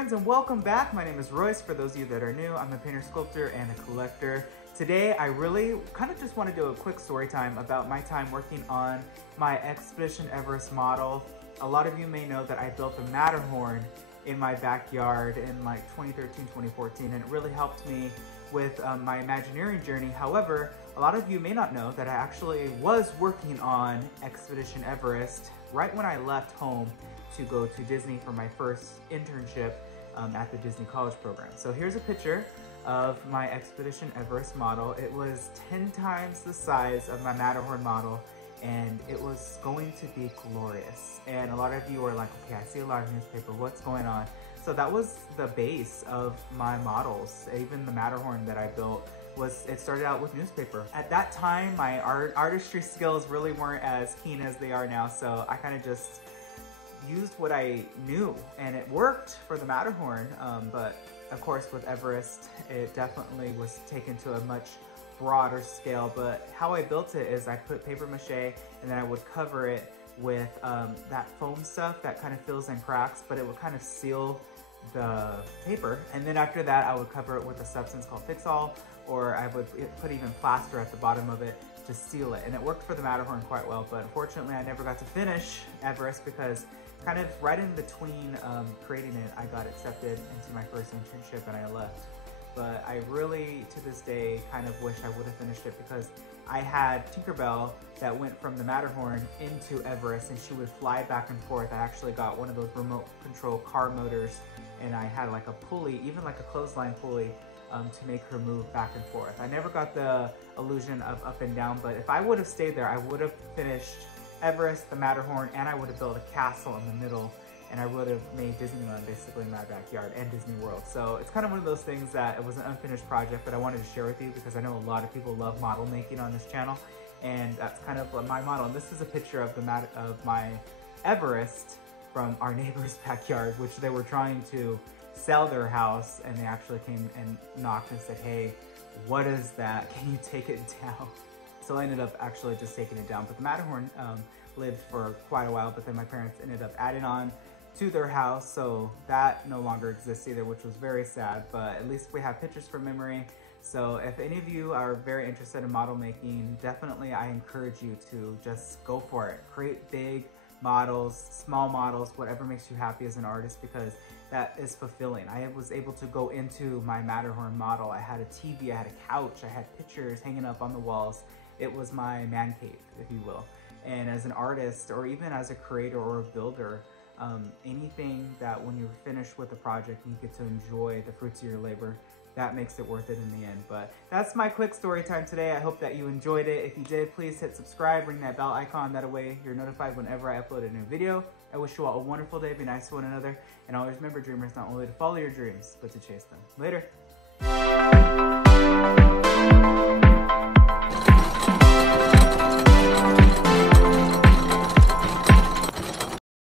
friends, and welcome back. My name is Royce. For those of you that are new, I'm a painter, sculptor, and a collector. Today, I really kind of just want to do a quick story time about my time working on my Expedition Everest model. A lot of you may know that I built the Matterhorn in my backyard in like 2013, 2014, and it really helped me with my Imagineering journey. However, a lot of you may not know that I actually was working on Expedition Everest right when I left home to go to Disney for my first internship at the Disney College program. So here's a picture of my Expedition Everest model. It was 10 times the size of my Matterhorn model, and it was going to be glorious. And a lot of you are like, okay, I see a lot of newspaper, what's going on? So that was the base of my models. Even the Matterhorn that I built, it started out with newspaper. At that time, my artistry skills really weren't as keen as they are now, so I kind of just used what I knew, and it worked for the Matterhorn, but of course with Everest, it definitely was taken to a much broader scale. But how I built it is I put paper mache, and then I would cover it with that foam stuff that kind of fills in cracks, but it would kind of seal the paper. And then after that, I would cover it with a substance called Fix-All, or I would put even plaster at the bottom of it to seal it. And it worked for the Matterhorn quite well, but unfortunately I never got to finish Everest because kind of right in between creating it, I got accepted into my first internship and I left. But I really, to this day, kind of wish I would have finished it because I had Tinkerbell that went from the Matterhorn into Everest, and she would fly back and forth. I actually got one of those remote control car motors, and I had like a pulley, even like a clothesline pulley, to make her move back and forth. I never got the illusion of up and down, but if I would have stayed there, I would have finished Everest, the Matterhorn, and I would have built a castle in the middle, and I would have made Disneyland basically in my backyard and Disney World. So it's kind of one of those things that it was an unfinished project, but I wanted to share with you because I know a lot of people love model making on this channel, and that's kind of my model. And this is a picture of my Everest from our neighbor's backyard, which they were trying to sell their house, and they actually came and knocked and said, hey, what is that? Can you take it down? So I ended up actually just taking it down. But the Matterhorn lived for quite a while, but then my parents ended up adding on to their house, so that no longer exists either, which was very sad, but at least we have pictures for memory. So if any of you are very interested in model making, definitely I encourage you to just go for it. Create big models, small models, whatever makes you happy as an artist, because that is fulfilling. I was able to go into my Matterhorn model. I had a TV, I had a couch, I had pictures hanging up on the walls. It was my man cave, if you will. And as an artist, or even as a creator or a builder, anything that when you're finished with the project and you get to enjoy the fruits of your labor, that makes it worth it in the end. But that's my quick story time today. I hope that you enjoyed it. If you did, please hit subscribe, ring that bell icon. That way you're notified whenever I upload a new video. I wish you all a wonderful day. Be nice to one another. And always remember, dreamers, not only to follow your dreams, but to chase them. Later.